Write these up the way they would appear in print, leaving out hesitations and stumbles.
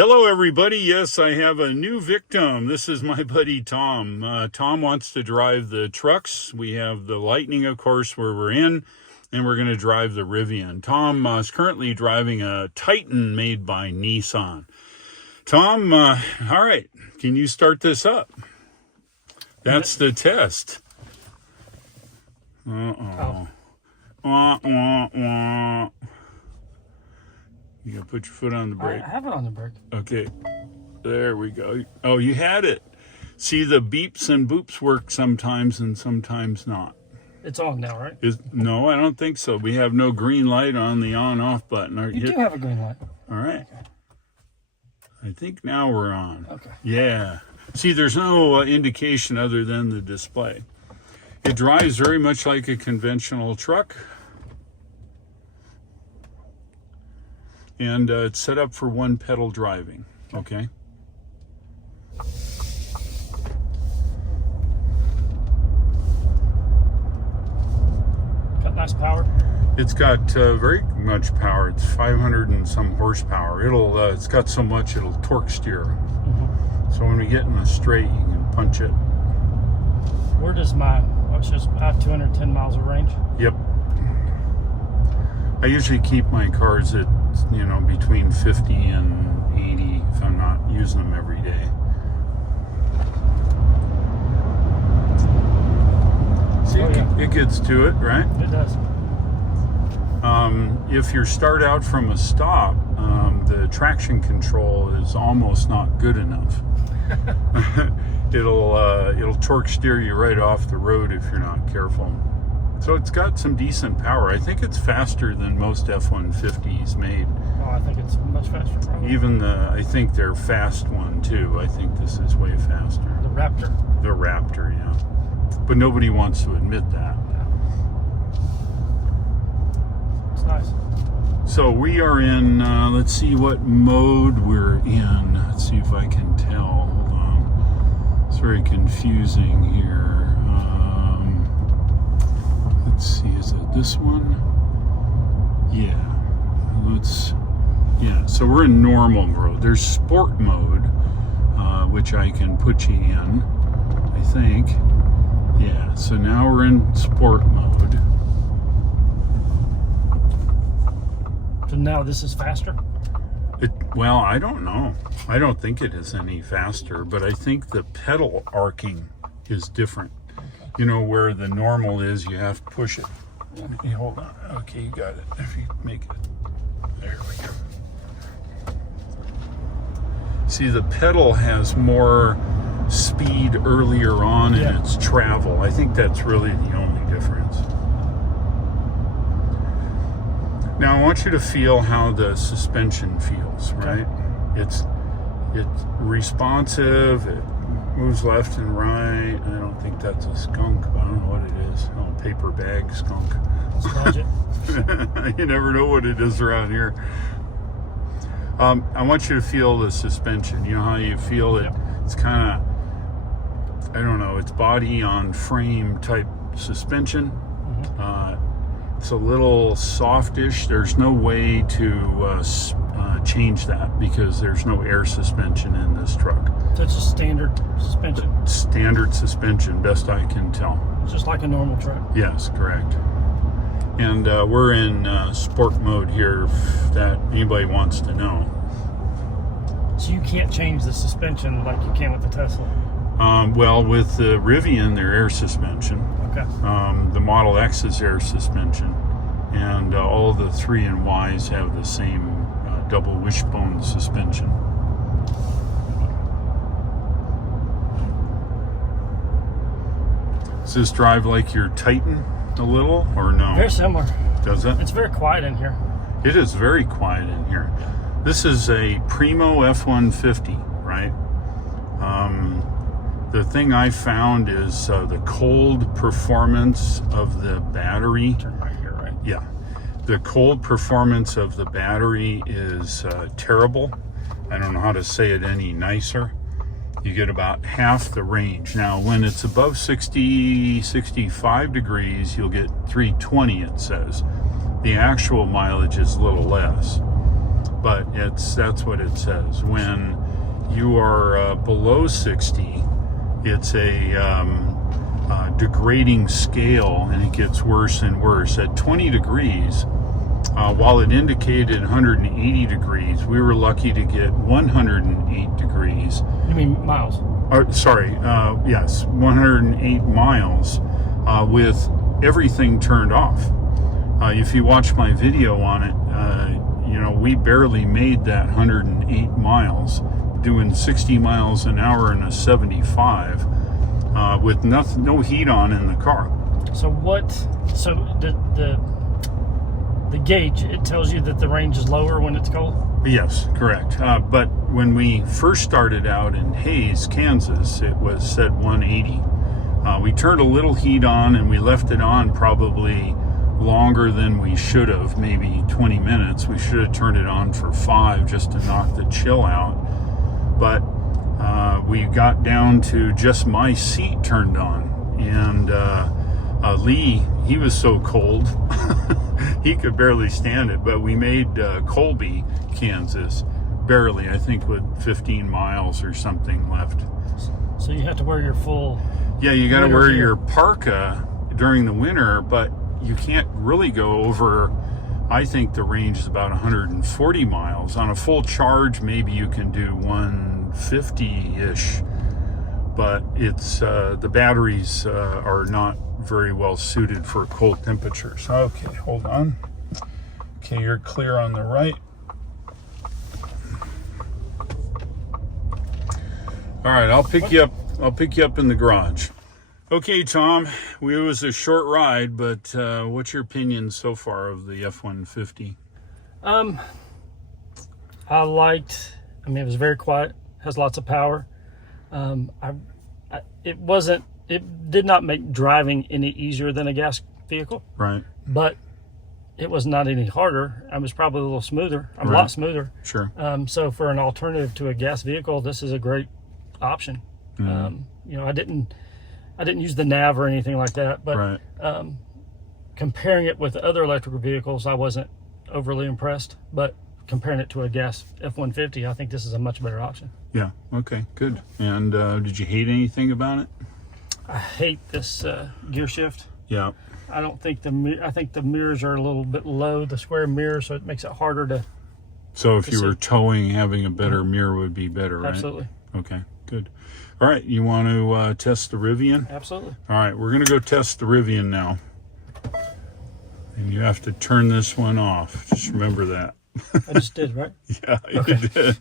Hello, everybody. Yes, I have a new victim. This is my buddy Tom. Tom wants to drive the trucks. We have the Lightning, of course, where we're in, and we're going to drive the Rivian. Tom is currently driving a Titan made by Nissan. Tom, all right, can you start this up? That's the test. Uh-oh. You gotta put your foot on the brake. I have it on the brake. Okay, there we go. Oh, you had it. See, the beeps and boops work sometimes and sometimes not. It's on now, right? No, I don't think so. We have no green light on the on-off button. You do have a green light. All right. Okay. I think now we're on. Okay. Yeah. See, there's no indication other than the display. It drives very much like a conventional truck. And it's set up for one pedal driving, okay? Got nice power? It's got very much power. It's 500 and some horsepower. It's got so much it'll torque steer. Mm-hmm. So when we get in a straight, you can punch it. Where does I have 210 miles of range? Yep. I usually keep my cars at, between 50 and 80 if I'm not using them every day. See, it gets to it, right? It does. If you start out from a stop, the traction control is almost not good enough. It'll torque steer you right off the road if you're not careful. So it's got some decent power. I think it's faster than most F-150s made. Oh, I think it's much faster. Probably. Even I think their fast one too. I think this is way faster. The Raptor. The Raptor, yeah. But nobody wants to admit that. Yeah. It's nice. So we are in, let's see what mode we're in. Let's see if I can tell. Hold on. It's very confusing here. Let's see, is it this one? Yeah. So we're in normal mode. There's sport mode, which I can put you in, I think. Yeah, so now we're in sport mode. So now this is faster? Well, I don't know. I don't think it is any faster, but I think the pedal arcing is different. Where the normal is, you have to push it. Yeah. Hold on. Okay, you got it. If you make it. There we go. See, the pedal has more speed earlier on in its travel. I think that's really the only difference. Now, I want you to feel how the suspension feels, right? Okay. It's responsive. It moves left and right. I don't think that's a skunk. I don't know what it is. Oh, paper bag skunk. You never know what it is around here. I want you to feel the suspension. You know how you feel it? It's kind of, I don't know, it's body on frame type suspension. Mm-hmm. It's a little softish. There's no way to change that because there's no air suspension in this truck. So it's just standard suspension? Standard suspension, best I can tell. Just like a normal truck? Yes, correct. And we're in sport mode here, if that anybody wants to know. So you can't change the suspension like you can with the Tesla? Well, with the Rivian, they're air suspension. Okay. The Model X is air suspension. And all the 3 and Ys have the same double wishbone suspension. Does this drive like your Titan a little, or no? Very similar. Does it? It's very quiet in here. It is very quiet in here. This is a Primo F-150, right? The thing I found is the cold performance of the battery. Turn right here, right? Yeah. The cold performance of the battery is terrible. I don't know how to say it any nicer. You get about half the range. Now, when it's above 60, 65 degrees, you'll get 320, it says. The actual mileage is a little less. but that's what it says. When you are below 60, it's a degrading scale, and it gets worse and worse. At 20 degrees, while it indicated 180 degrees, we were lucky to get 108 degrees. You mean miles? Yes, 108 miles with everything turned off. If you watch my video on it, we barely made that 108 miles, doing 60 miles an hour in a 75 with no heat on in the car. So the gauge, it tells you that the range is lower when it's cold? Yes, correct. But when we first started out in Hayes, Kansas, it was set 180. We turned a little heat on, and we left it on probably longer than we should have, maybe 20 minutes. We should have turned it on for 5 just to knock the chill out. But we got down to just my seat turned on, and Lee, he was so cold he could barely stand it. But we made Colby, Kansas, barely, I think with 15 miles or something left. So you have to wear your full... Yeah, you got to wear your parka during the winter, but you can't really go over, I think the range is about 140 miles. On a full charge, maybe you can do 150-ish, but it's the batteries are not very well suited for cold temperatures. Okay, hold on. Okay, you're clear on the right. All right, I'll pick you up. I'll pick you up in the garage. Okay, Tom, it was a short ride, but what's your opinion so far of the F-150? I mean, it was very quiet, has lots of power. It did not make driving any easier than a gas vehicle. Right. But it was not any harder. I was probably a little smoother, a lot smoother. Sure. So for an alternative to a gas vehicle, this is a great option. Mm-hmm. I didn't use the nav or anything like that, but right. Comparing it with other electrical vehicles, I wasn't overly impressed. But comparing it to a gas F-150, I think this is a much better option. Yeah. Okay. Good. And did you hate anything about it? I hate this gear shift. Yeah. I think the mirrors are a little bit low, the square mirror, so it makes it harder to. So if you were towing, having a better mirror would be better, right? Absolutely. Okay. Good. All right. You want to test the Rivian? Absolutely. All right. We're going to go test the Rivian now. And you have to turn this one off. Just remember that. I just did, right? Yeah, you did.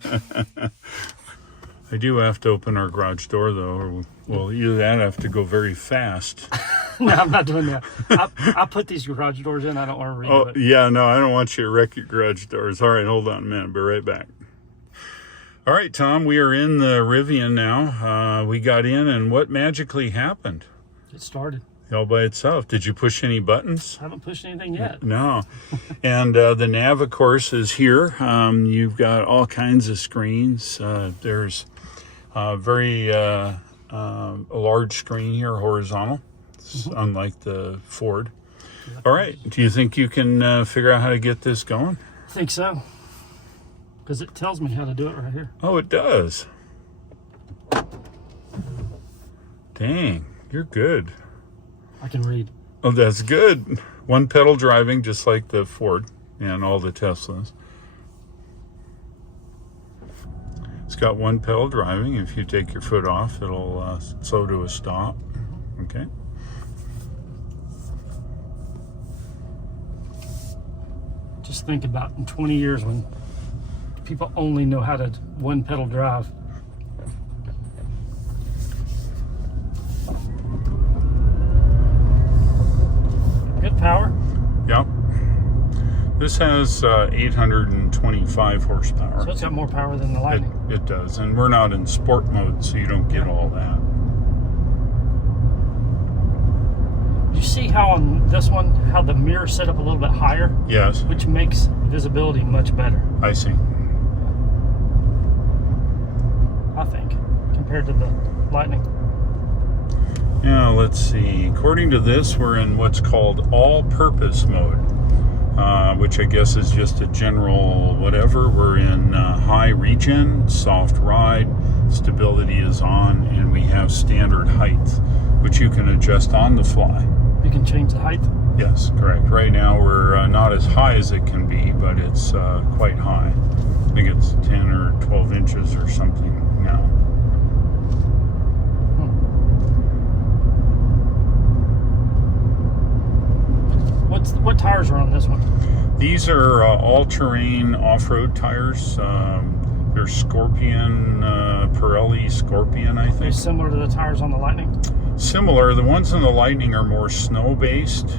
I do have to open our garage door, though. Or, well, either that or I have to go very fast. No, I'm not doing that. I put these garage doors in. I don't want to read it. Yeah, no, I don't want you to wreck your garage doors. All right, hold on a minute. I'll be right back. All right, Tom, we are in the Rivian now. We got in, and what magically happened? It started. All by itself. Did you push any buttons? I haven't pushed anything yet. No. And the nav, of course, is here. You've got all kinds of screens. There's a large screen here, horizontal, unlike the Ford. All right. Do you think you can figure out how to get this going? I think so. Because it tells me how to do it right here. Oh, it does. Dang, you're good. I can read. Oh, that's good. One pedal driving, just like the Ford and all the Teslas. It's got one pedal driving. If you take your foot off, it'll slow to a stop. Okay. Just think about in 20 years when people only know how to one pedal drive. Good power. Yep. This has 825 horsepower. So it's got more power than the Lightning. It does. And we're not in sport mode, so you don't get all that. You see how on this one, how the mirror's set up a little bit higher? Yes. Which makes visibility much better, I see. I think, compared to the Lightning. Now, let's see. According to this, we're in what's called all-purpose mode. which I guess is just a general whatever. We're in high regen, soft ride, stability is on, and we have standard height, which you can adjust on the fly. You can change the height? Yes, correct. Right now we're not as high as it can be, but it's quite high. I think it's 10 or 12 inches or something now. What tires are on this one? These are all-terrain off-road tires. They're Scorpion, Pirelli Scorpion, I think. They're similar to the tires on the Lightning? Similar. The ones on the Lightning are more snow-based,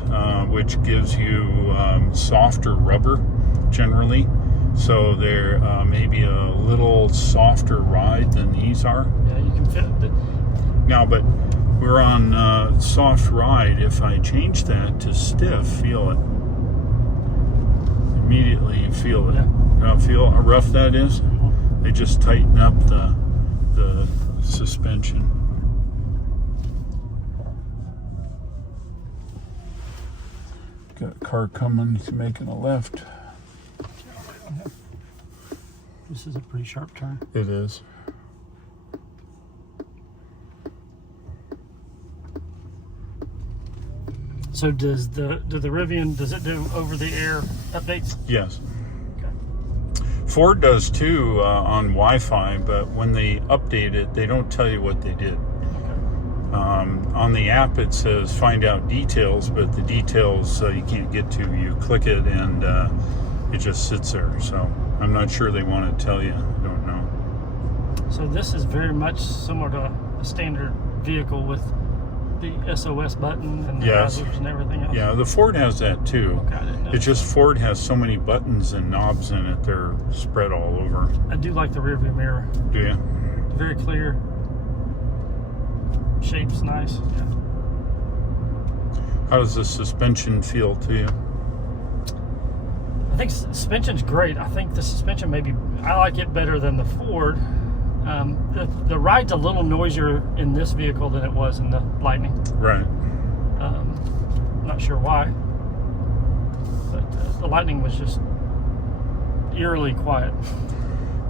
which gives you softer rubber, generally. So they're maybe a little softer ride than these are. Yeah, you can fit it. Now, but we're on soft ride. If I change that to stiff, feel it. Immediately you feel it. Yeah. Feel how rough that is? They just tighten up the suspension. Got a car coming, he's making a left. This is a pretty sharp turn. It is. So does the Rivian, does it do over-the-air updates? Yes. Okay. Ford does too on Wi-Fi, but when they update it, they don't tell you what they did. Okay. On the app, it says find out details, but the details you can't get to. You click it and it just sits there. So I'm not sure they want to tell you. I don't know. So this is very much similar to a standard vehicle with the SOS button and the hazards and everything else. Yeah, the Ford has that too. Okay, I didn't know. It's just Ford has so many buttons and knobs in it, they're spread all over. I do like the rearview mirror. Do you? Very clear. Shape's nice. Yeah. How does the suspension feel to you? I think suspension's great. I think the suspension I like it better than the Ford. The ride's a little noisier in this vehicle than it was in the Lightning. Right. I'm not sure why, but the Lightning was just eerily quiet.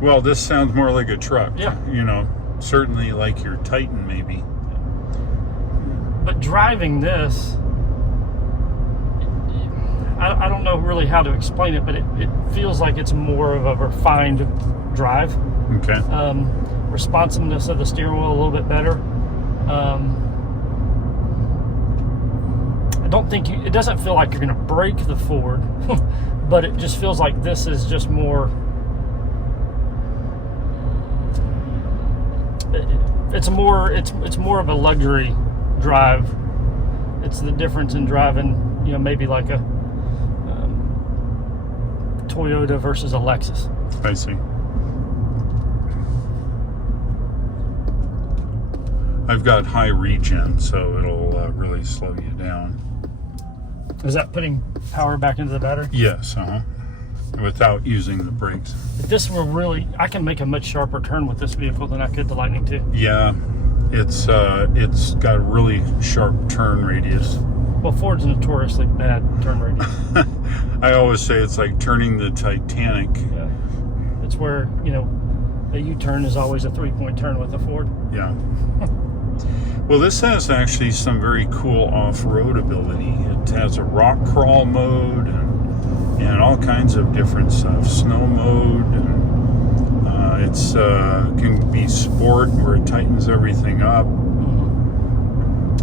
Well, this sounds more like a truck. Yeah. You know, certainly like your Titan maybe. But driving this, I don't know really how to explain it, but it feels like it's more of a refined drive. Okay. Responsiveness of the steering wheel a little bit better. I don't think it doesn't feel like you're going to break the Ford, but it just feels like this is just more. It's more of a luxury drive. It's the difference in driving, maybe like a Toyota versus a Lexus. I see. I've got high regen, so it'll really slow you down. Is that putting power back into the battery? Yes, without using the brakes. If this were really, I can make a much sharper turn with this vehicle than I could the Lightning 2. Yeah, it's got a really sharp turn radius. Well, Ford's notoriously bad turn radius. I always say it's like turning the Titanic. Yeah. It's where, a U-turn is always a 3-point turn with a Ford. Yeah. Well, this has actually some very cool off-road ability. It has a rock crawl mode and all kinds of different stuff. Snow mode. And, it's can be sport where it tightens everything up.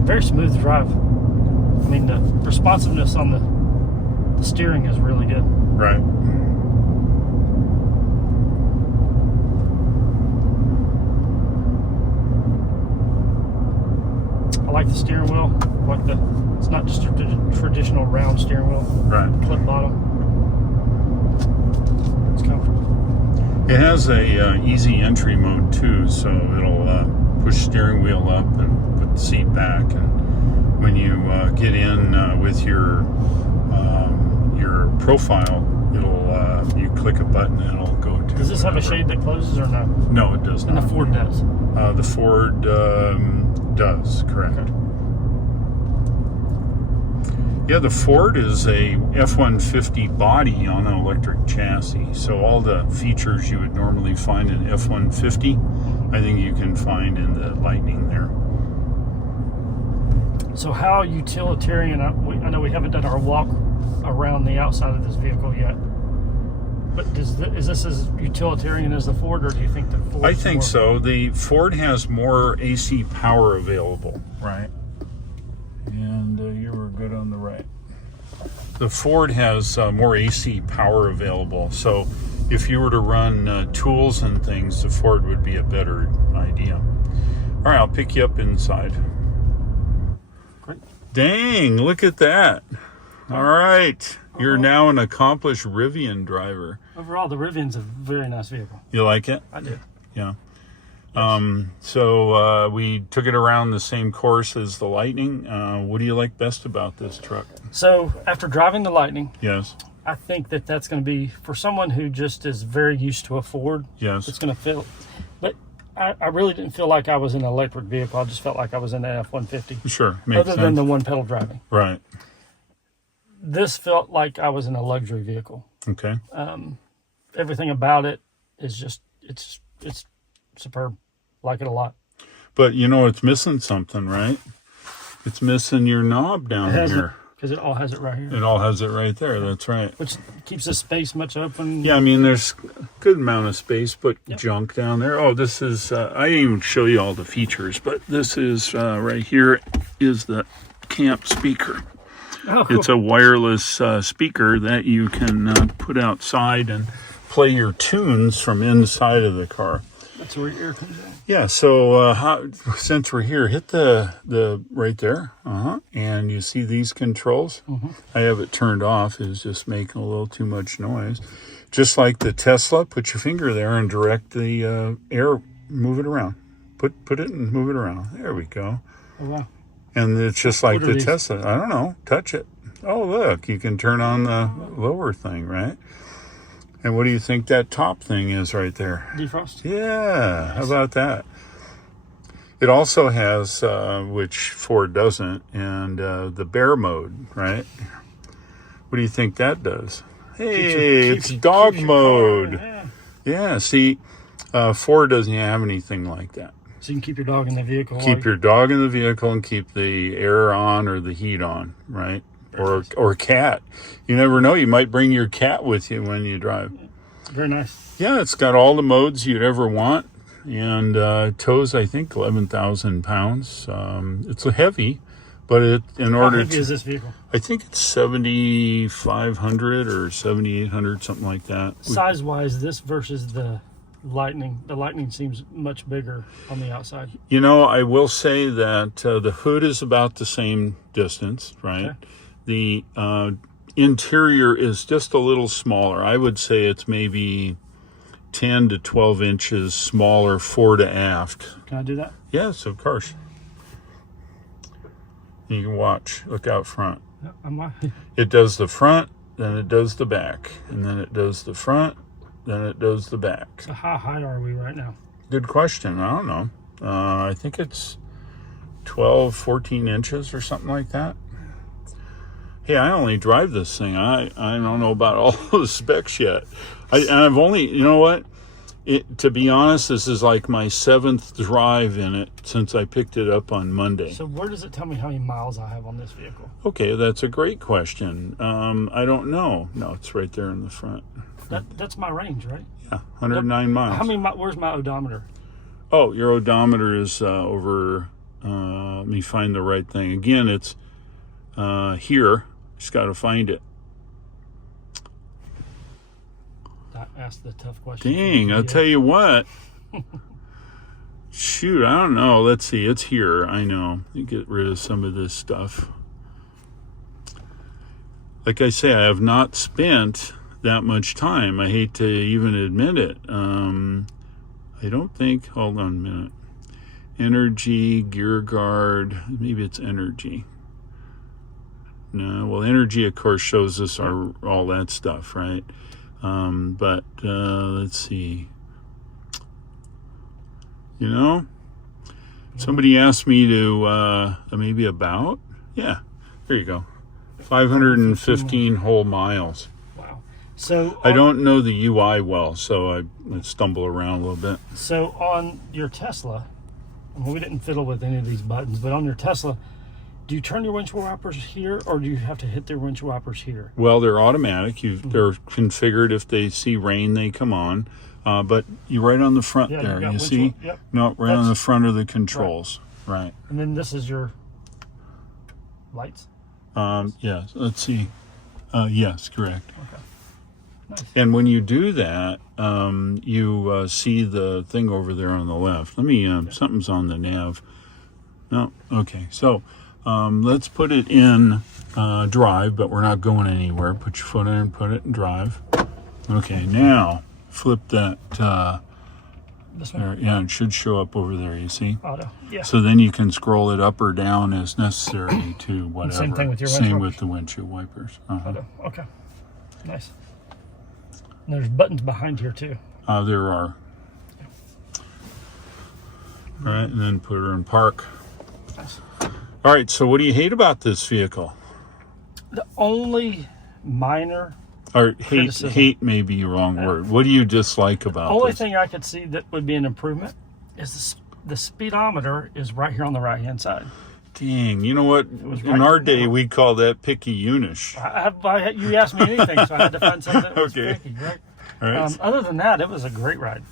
Very smooth drive. I mean, the responsiveness on the steering is really good. Right. I like the steering wheel. It's not just a traditional round steering wheel. Right. Clip bottom. It's comfortable. It has a easy entry mode too, so it'll push steering wheel up and put the seat back. And when you get in with your profile, you click a button and it'll go to. Does this have a shade that closes or no? No, it does not. And the Ford does. The Ford does, correct. Okay. Yeah, the Ford is a F-150 body on an electric chassis. So all the features you would normally find in F-150, I think you can find in the Lightning there. So how utilitarian, I know we haven't done our walk around the outside of this vehicle yet, but is this as utilitarian as the Ford, or do you think the Ford? I think so. The Ford has more AC power available, right? And you were good on the right. The Ford has more AC power available, so if you were to run tools and things, the Ford would be a better idea. All right, I'll pick you up inside. Great. Dang, look at that. All right, you're now an accomplished Rivian driver. Overall, the Rivian's a very nice vehicle. You like it? I do. Yeah. So we took it around the same course as the Lightning. What do you like best about this truck? So after driving the Lightning, Yes. I think that's going to be, for someone who just is very used to a Ford, Yes. it's going to feel, but I really didn't feel like I was in an electric vehicle. I just felt like I was in an F-150. Sure. Makes Other sense. than the one pedal driving. Right. This felt like I was in a luxury vehicle. Okay. Everything about it is just, it's superb. Like it a lot. But you know, it's missing something, right? It's missing your knob down here. Because it all has it right here. It all has it right there. That's right. Which keeps the space much open. Yeah, I mean, there's a good amount of space, but junk down there. Oh, this is, I didn't even show you all the features, but this is right here is the camp speaker. Oh, cool. It's a wireless speaker that you can put outside and play your tunes from inside of the car. That's where your ear comes in. Yeah, so since we're here, hit the right there, and you see these controls? I have it turned off. It's just making a little too much noise. Just like the Tesla, put your finger there and direct the air, move it around. Put it and move it around. There we go. Oh, wow. And it's just like the these? Tesla. I don't know. Touch it. Oh, look, you can turn on the lower thing, right? And what do you think that top thing is right there? Defrost? Yeah, how about that? It also has, which Ford doesn't, and the bear mode, right? What do you think that does? Hey, it's dog mode. Yeah, see, Ford doesn't have anything like that. So you can keep your dog in the vehicle. Keep your dog in the vehicle and keep the air on or the heat on, right? Or cat. You never know. You might bring your cat with you when you drive. Very nice. Yeah, it's got all the modes you'd ever want. And tows, I think, 11,000 pounds. It's heavy, but How heavy is this vehicle? I think it's 7,500 or 7,800, something like that. Size-wise, this versus the Lightning. The Lightning seems much bigger on the outside. You know, I will say that the hood is about the same distance, right? Okay. The interior is just a little smaller. I would say it's maybe 10 to 12 inches smaller fore to aft. Can I do that? Yes, of course. You can watch. Look out front. It does the front, then it does the back, and then it does the front, then it does the back. So how high are we right now? Good question. I don't know. I think it's 12, 14 inches or something like that. Hey, I only drive this thing. I don't know about all the specs yet. I've only, you know what? To be honest, this is like my 7th drive in it since I picked it up on Monday. So where does it tell me how many miles I have on this vehicle? Okay, that's a great question. I don't know. No, it's right there in the front. That's my range, right? Yeah, 109 miles. How many? Where's my odometer? Oh, your odometer is over. Let me find the right thing. Again, it's here. Just got to find it. I asked the tough question. Dang, I'll tell you what. Shoot, I don't know. Let's see. It's here. I know. You get rid of some of this stuff. Like I say, I have not spent that much time. I hate to even admit it. I don't think. Hold on a minute. Energy, gear guard. Maybe it's energy. No, well, energy, of course, shows us all that stuff, right? But let's see. You know, somebody asked me to maybe about. Yeah, there you go. 515 whole miles. Wow. So I don't know the UI well, so I stumble around a little bit. So on your Tesla, well, we didn't fiddle with any of these buttons, but on your Tesla, do you turn your windshield wipers here, or do you have to hit their windshield wipers here? Well, they're automatic. They're configured. If they see rain, they come on. But you're right on the front there. You see? Yep. No, right on the front of the controls. Right. And then this is your lights. Yes. Let's see. Yes, correct. Okay. Nice. And when you do that, you see the thing over there on the left. Let me. Something's on the nav. No. Okay. So let's put it in drive, but we're not going anywhere. Put your foot in, put it in drive. Okay. Now flip that. This one? There, yeah, it should show up over there. You see? Auto. Yeah. So then you can scroll it up or down as necessary to whatever. Same thing with your Same windshield? with the windshield wipers. Auto. Okay. Nice. And there's buttons behind here too. There are. All right, and then put her in park. Nice. All right, so what do you hate about this vehicle? The only minor, Or criticism. hate may be the wrong word. What do you dislike about only this? thing I could see that would be an improvement is the speedometer is right here on the right hand side. Dang, you know what? was In right our there. day, we call that picky-unish. You asked me anything, so I had to find something that was Okay. picky, right? All right, Other than that, it was a great ride.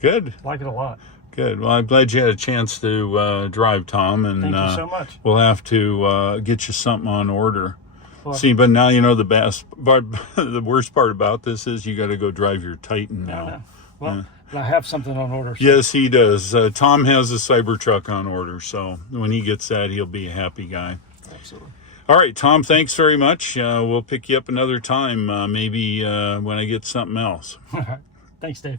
good, Like it a lot. good. Well, I'm glad you had a chance to drive, Tom, and Thank you so much. we'll have to get you something on order. Well, See, but now you know the best, but the worst part about this is you got to go drive your Titan now. Well, I have something on order. So Yes, he does. Tom has a Cybertruck on order, so when he gets that, he'll be a happy guy. absolutely. All right, Tom, thanks very much. We'll pick you up another time, maybe when I get something else. All right. Thanks, Dave.